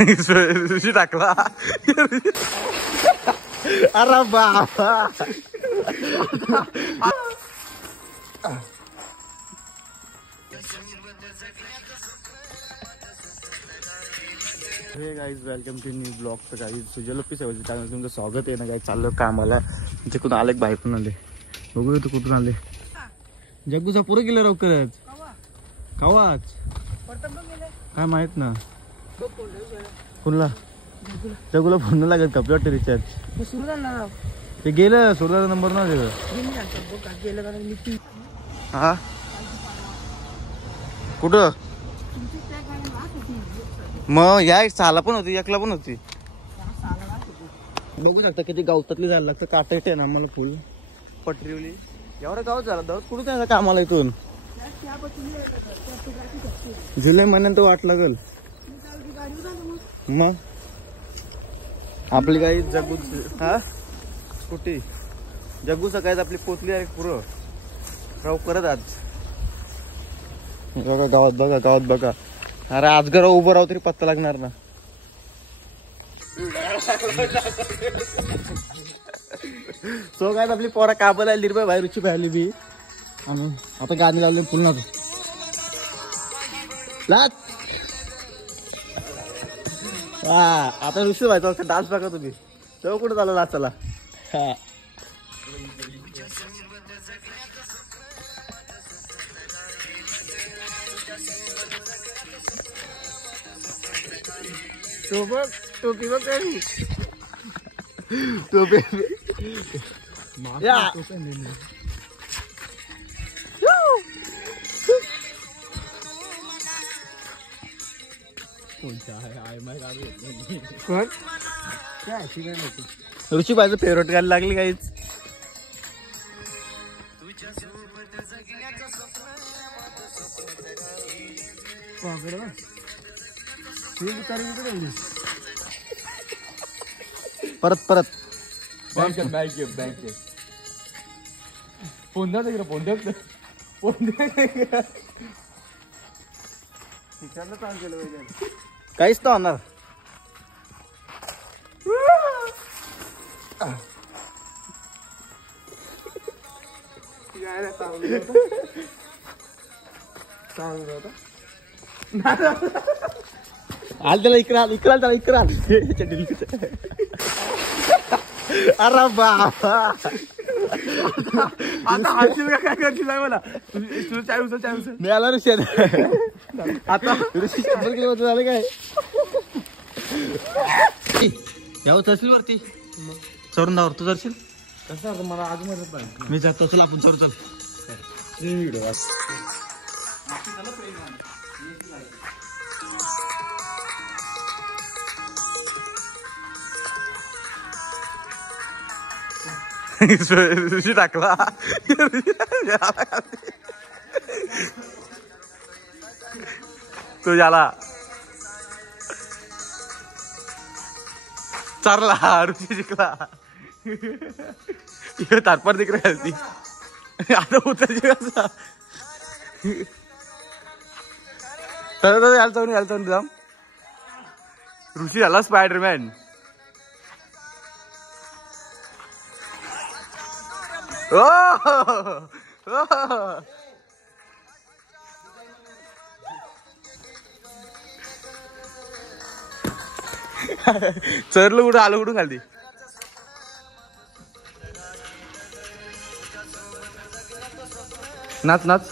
ऋषी टाकला. अरे बाबा. Hey guys welcome to new blog. तर गाईज सुजल ऑफिस आहे त्यामुळे तुमचं स्वागत आहे ना. गाईज चाललं कामाला. तिकडून आले बाई पण आले. बघू तू कुठून आले. जग्गूचा पुरं गेलं लवकरच. कवाच काय माहित ना. कुणला जगूला फोन नाही लागत का आपल्या रिचार्ज. ते गेलं सोडाचा नंबर ना गेलं. हा कुठं मग या साला पण होती एकला पण होती. बघू शकता किती गावतातली जायला लागतं. काटायचे ना मला फुल पटरीवली एवढं गाव झाला. दर कुठं जायचं कामाला इथून. जुलै महिन्यात तर वाट लागल. मग आपली गाई जग्गू हा स्कूटी जग्गू सकाळी आपली पोचली आहे पुरं राव करत. आज बघा गावात बघा गावात बघा. अरे आजगर उभं राहू तरी पत्ता लागणार ना. सो काय आपली पोरा काबाला आली रे बाहेर रुची पाहिली बी. आणि आता गाणी लावली पुन्हा लाच. हा आता ऋषी व्हायचा डान्स बघा तुम्ही. तो कुठं झाला लाचाला. हा तो बघ टोपी बघ काही टोपी ऋषी बायचं फेवरेट गाडी लागली काहीच. परत परत काहीच तर होणार. आल त्याला इकराल इकराल त्याला इकराल. अरे बाबा आता हाशील का काय करशील मला. मिळाला ऋषी आता ऋषी 100 किलोमीटर झालं काय. यावं चढशील वरती चढून दावर तू चढशील कसं. मला आज मी जातो. चल आपण चढू. चल ऋषी टाकला. तो झाला चारला. ऋषी जिंकला. तारपर दिक ती आता उतरायची कसा. यायला जाऊन यायला जाऊन जाम. ऋषी झाला स्पायडरमॅन. चरलं कुठं आलं कुठून खाली. नाच नाच.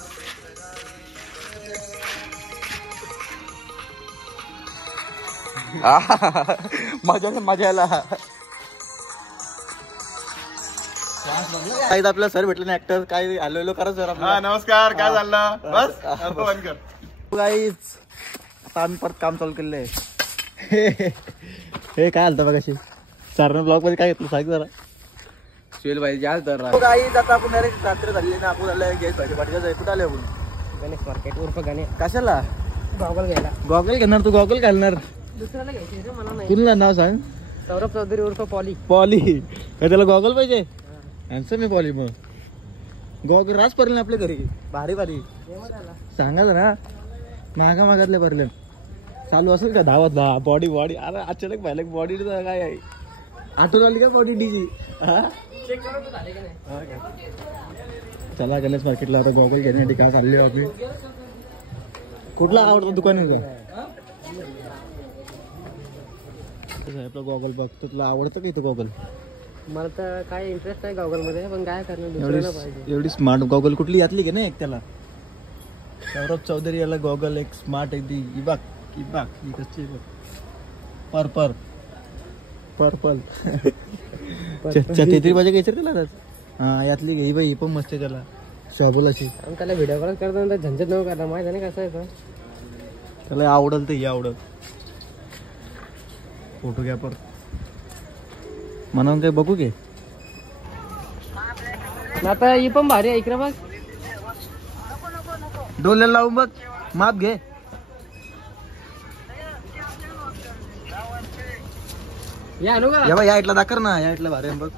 मजा मजा आला. काही आपल्याला सर भेटले ना ऍक्टर. काय हॅलो करा सर. नमस्कार. काय चाललं. बस गाईज आता आम्ही परत काम चालू केलेलं आहे. हे काय आलं बघा सर ब्लॉग मध्ये काय घेतलं सांग जरा. शिवेल भाई जास्त दर गाईज आता आपण रात्री झाली ना. आपण आलं गॅस भाजी पाठी कुठं आले आपण. गणेश मार्केट उर्फ गाणे. कशाला गॉगल घ्यायला. गॉगल घेणार तू. गॉगल घालणार दुसऱ्याला घ्यायचे मला नाही. तुला नाव सांग. सौरभ चौधरी उर्फ पॉली. पॉली काय त्याला गॉगल पाहिजे. हॅन्सम आहे पॉली. मग गॉगल राज पडले आपल्या घरी भारी भारी सांगाल ना. मागा मागातले भरले चालू असेल का धावत बॉडी बॉडी अरे अचानक पाहिलं बॉडी काय आहे आठवण आली का बॉडी डीची चला गणेश मार्केटला आता गॉगल घेण्यासाठी काय चालले आहोत मी कुठला आवडतं दुकान आहे का आपला गॉगल बघतो तुला आवडतं का इथं गॉगल मला तर काय इंटरेस्ट नाही गॉगल मध्ये पण काय करणार दुसऱ्याला पाहिजे एवढी स्मार्ट गॉगल कुठली यातली की नाही एक त्याला सौरभ चौधरी याला गॉगल एक स्मार्ट आहे ती ही कसली बघ पर्पल पर्पल तेहतीस पाहिजे घ्यायचं त्याला हा यातली घे बाई ही पण मस्त आहे त्याला शॉबल अशी आणि त्याला व्हिडिओ कॉल करताना झंझट नको करता माहिती नाही कसं आहे तो त्याला आवडल तर ही आवडल फोटो घ्या पर म्हणून काय बघू घे आता ही पण भारी आहे इकडे बघ डोल्याला लावून बघ माप घे या आणू का या इटला दाखर ना या इटला भारी आहे बघ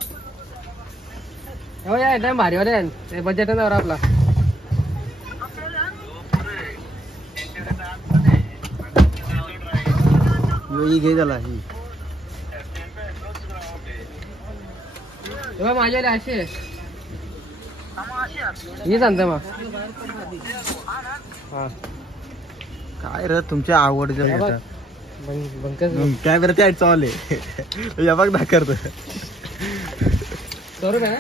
हो या एकदम भारी वाले ते बजेट आहे आपला ही घे त्याला ही तेव्हा माझ्याकडे अशी ही सांगते मग हा काय रे तुमच्या आवडचं बंकस काय बरं ते चावले या बघ दाखरत करू का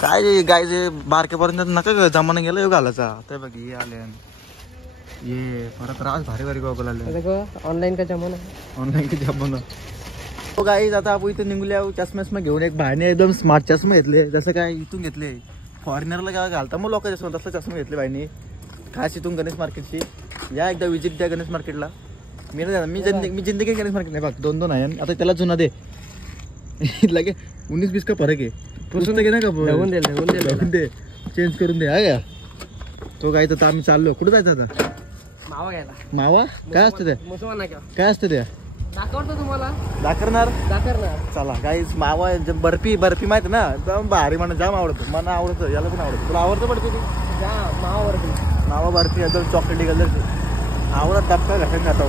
काय गायचे बारकेपर्यंत नका जमाना गेला येऊ घालायचा ते बघ हे आले ये परत राज भारी भारी गॉगल आले ऑनलाईन का जमाना ऑनलाईन किती आपण गाईज आता आपण इथं निघल्या चष्मा घेऊन एक भाईने एकदम स्मार्ट चष्मा घेतले जसं काय इथून घेतले फॉरेनरला काय घालता मग लोक चष्मा तसला चष्मा घेतले भाईने खास इथून गणेश मार्केटची या एकदा विजिट द्या गणेश मार्केटला मी नाही मी जिंदगी गणेश मार्केट नाही बघ 2-2 आहे आता त्याला जुना दे लगे 19-20 का फरक आहे पुस्तक आहे ना का धुवून दे चेंज करून दे हा तो गायचं तर आम्ही चाललो कुठं जायचं आता मावा घ्यायला मावा काय असतं त्या मुसलमान नाही काय असतं त्या दाखवतो तुम्हाला दाखरणार दाखवणार चला गाईज मावा बर्फी माहिती ना एकदम भारी म्हणून जाम आवडतो मला आवडतं याला पण आवडतं तुला आवडतं बर्फी ती जा मावावरती मावा बर्फी एकदम चॉकलेटी कलरची आवडत डबका घासून जातो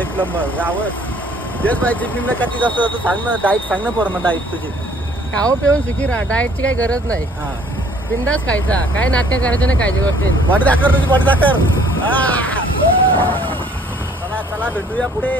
एक नंबर आवडत तेच पाहिजे जिमला कधी जास्त जातं सांग ना डाईट सांग ना पोरांना डाईट तुझी खाऊ पिऊन सुखी राहा डाएटची काही गरज नाही हा बिंदास खायचा काय नाटक करायचं नाही काळजी गोष्टी बॉडी दाखर तुझी बॉडी दाखर चला चला भेटूया पुढे